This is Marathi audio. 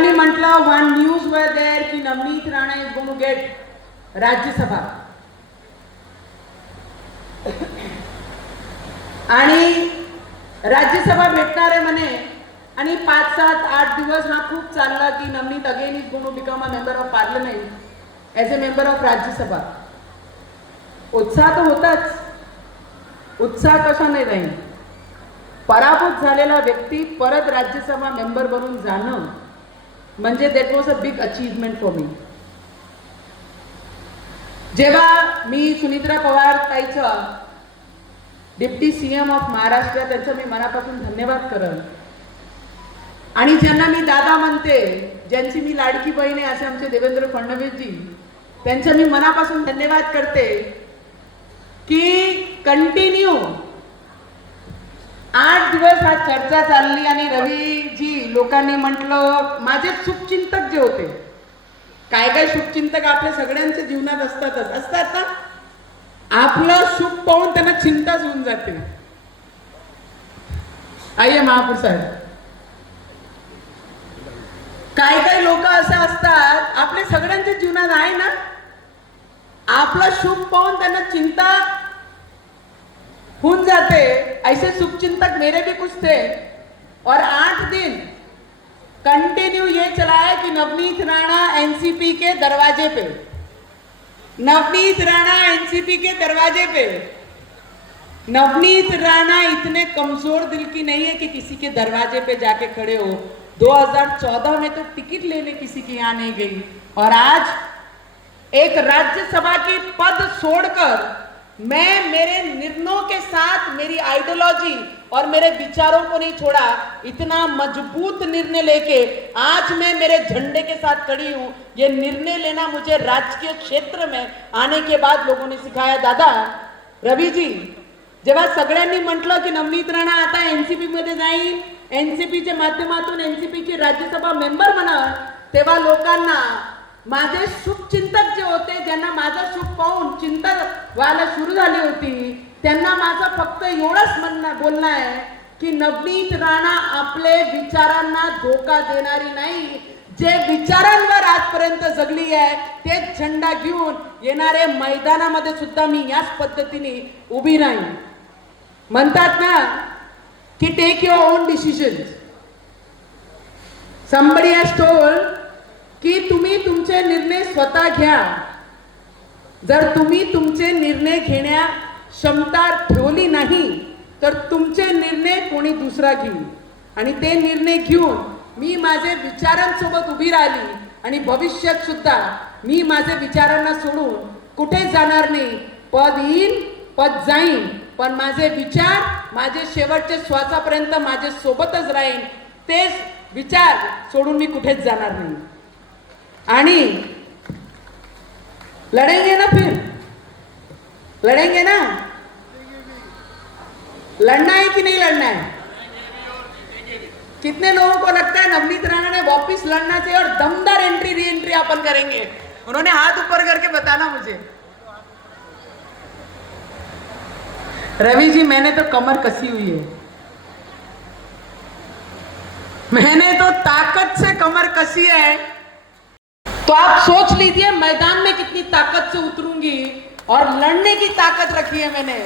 लोकांनी म्हटलं वन न्यूज वर देअर की Navneet Rana is going to get Rajya Sabha आणि राज्यसभा भेटणार आहे म्हणे आणि 5, 7, 8 दिवस हा खूप चालला की Navneet again is going to become a member of parliament as a member of Rajya Sabha. उत्साह तर होताच, उत्साह कसा नाही राहील. पराभूत झालेला व्यक्ती परत राज्यसभा मेंबर बनून जाणं म्हणजे that was a big achievement for me. जेव्हा मी सुनित्रा पवार ताईचं डिप्टी सीएम ऑफ महाराष्ट्र त्यांचं मी मनापासून धन्यवाद करन आणि ज्यांना मी दादा म्हणते, ज्यांची मी लाडकी बहीण आहे असे आमचे देवेंद्र फडणवीसजी, त्यांचं मी मनापासून धन्यवाद करते की कंटिन्यू 8 दिवस हा चर्चा चालली आणि रवीजी लोकांनी म्हटलं, माझे शुभचिंतक जे होते, काय काय शुभचिंतक आपल्या सगळ्यांच्या जीवनात असतात ना, आपलं शुभ पाहून त्यांना चिंताच होऊन जाते. आइए महापौर साहेब, काय काय लोक असे असतात आपल्या सगळ्यांच्या जीवनात आहे ना, आपलं शुभ पाहून त्यांना चिंता होऊन जाते. ऐसे शुभचिंतक मेरे भी कुछ थे और 8 दिन कंटिन्यू ये चला है कि नवनीत राणा एनसीपी के दरवाजे पे, नवनीत राणा एनसीपी के दरवाजे पे. नवनीत राणा इतने कमजोर दिल की नहीं है कि किसी के दरवाजे पे जाके खड़े हो. 2014 में तो टिकट लेने किसी के यहाँ नहीं गई और आज एक राज्यसभा की पद छोड़कर मैं मेरे निर्णयों के साथ मेरी आइडियोलॉजी और मेरे विचारों को नहीं छोड़ा. इतना मजबूत निर्णय लेके आज मैं मेरे झंडे के साथ खड़ी हूं. ये निर्णय लेना मुझे राजकीय क्षेत्र में आने के बाद लोगों ने सिखाया. दादा रवि जी, जेव्हा सगळ्यांनी म्हटलं की नवनीत राणा आता एनसीपी मध्ये जाईल, एनसीपीच्या माध्यमातून एनसीपी ची राज्यसभा मेंबर बनणार, तेव्हा लोकांना माझे शुभचिंतक जे होते, ज्यांना माझा शुभ पाहून चिंता व्हायला सुरू झाली होती, त्यांना माझं फक्त एवढंच बोलणं आहे की नवनीत राणा आपले विचारांना धोका देणारी नाही. जे विचारांवर आजपर्यंत जगली आहे तेच झेंडा घेऊन येणारे मैदानामध्ये सुद्धा मी याच पद्धतीने उभी राहीन. म्हणतात ना की take your own decision. somebody has told की तुम्ही तुमचे निर्णय स्वतः घ्या. जर तुम्ही तुमचे निर्णय घेण्या क्षमता ठेवली नाही तर तुमचे निर्णय कोणी दुसरा घेईल आणि ते निर्णय घेऊन मी माझे विचारांसोबत उभी राहिली आणि भविष्यात सुद्धा मी माझे विचारांना सोडून कुठे जाणार नाही. पद येईल, पद जाईन, पण माझे विचार माझे शेवटच्या श्वासापर्यंत माझे सोबतच राहीन. तेच विचार सोडून मी कुठेच जाणार नाही. आणि लड़ेंगे ना, फिर लड़ेंगे ना. लड़ना है कि नहीं लड़ना है? कितने लोगों को लगता है नवनीत राणा ने वापिस लड़ना चाहिए और दमदार एंट्री री एंट्री अपन करेंगे? उन्होंने हाथ ऊपर करके बताना मुझे. रवि जी, मैंने तो कमर कसी हुई है, मैंने तो ताकत से कमर कसी है. तो आप सोच लीजिए मैदान में कितनी ताकत से उतरूंगी और लड़ने की ताकत रखी है मैंने.